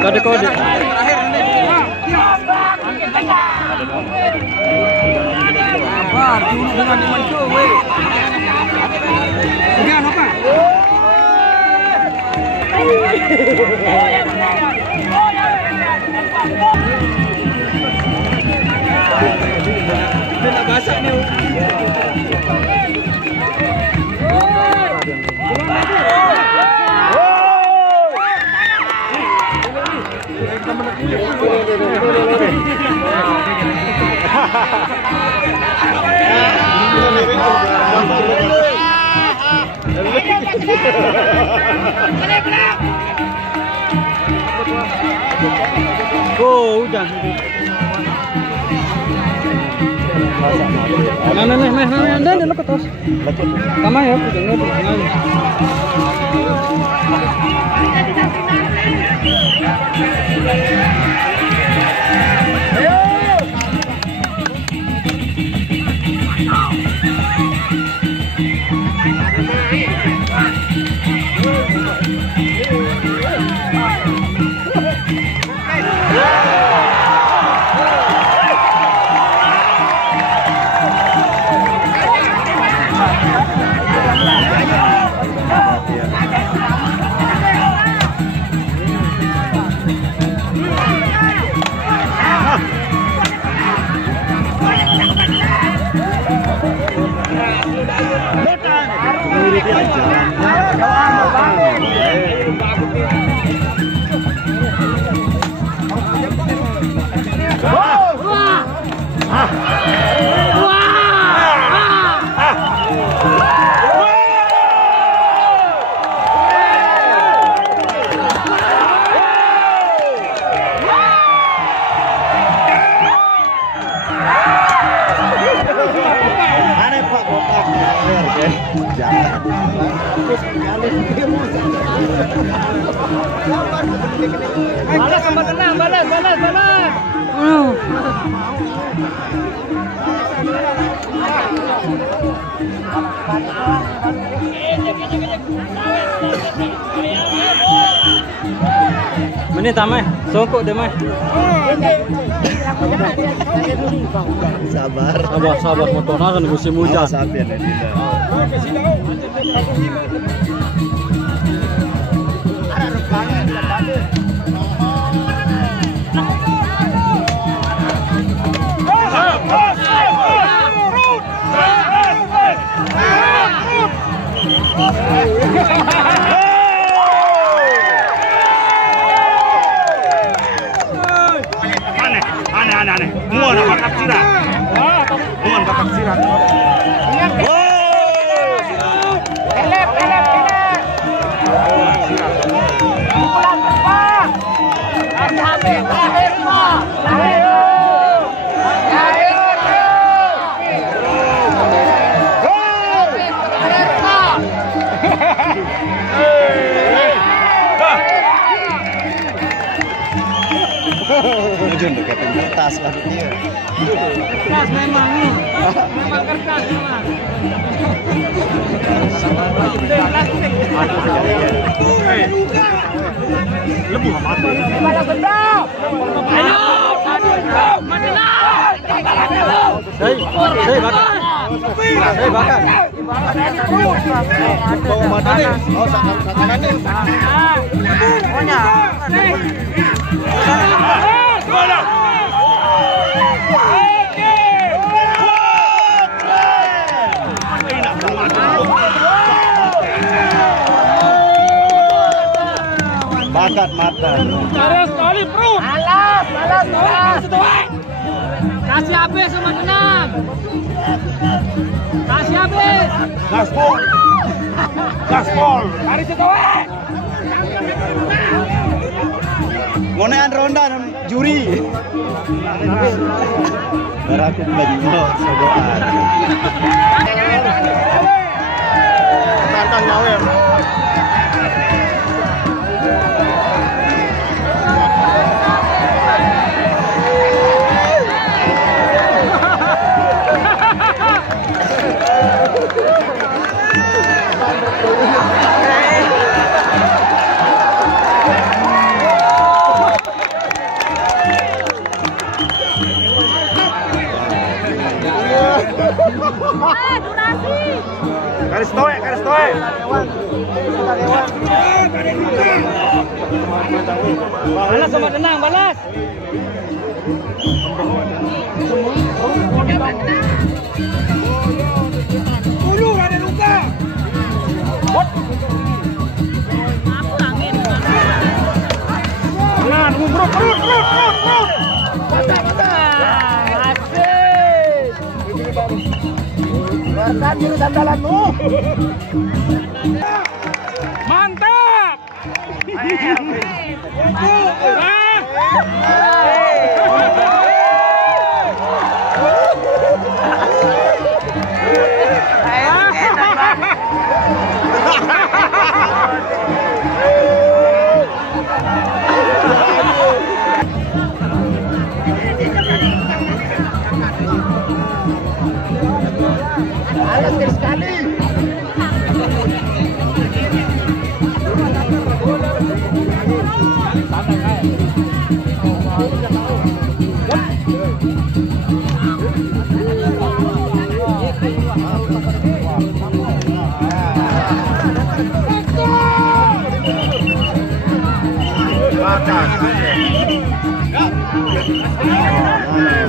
Kode-kode. Tidak basah nih. Oh, udah. Nah, lekot terus. Sama ya, udah. Balas. Menit tamai, songkok deh mai. Sabar motornya kan musim hujan. Aneh. Muan bakak sirah. Jun dekat kertas lah dia. Kertas memang kertas memang. Lebih mati. Mana benda? Ayo, Saya bakar. Bawa mata nih. Oh, sakanan nih. Pokoknya. Bakat mata. Cara sekali, bro. Alas. Kasih habis sama tenang. Kasih habis. Gaspol. Hari setowe. Ngonean ronda juri. Berakit bajunya sogoan. Tantang nyawer. Durasi. Garis toe, garis toe. Balas sama tenang, balas. Dulu ada luka. Nah, perut. Keluarkan dulu dandalanmu. Mantap. Alas sekali.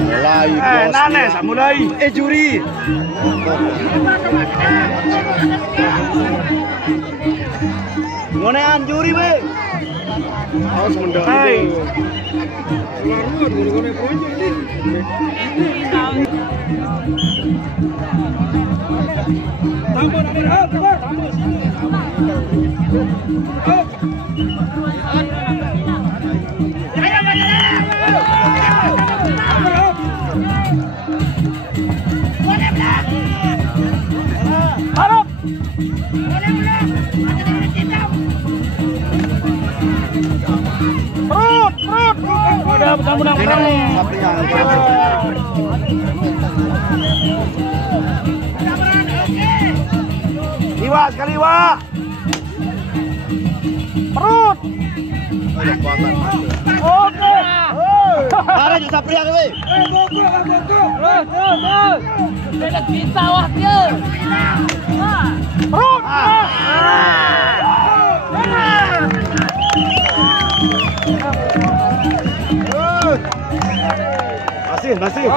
Mulai. Nane, mulai. Juri. Ngonean juri be. Awas mendang. Hai. Udah menang. Iwa sekali Iwa. Perut. Oke. Ada di Saprian we. Terus. Tidak bisa wah dia. Perut. Masih. Masih.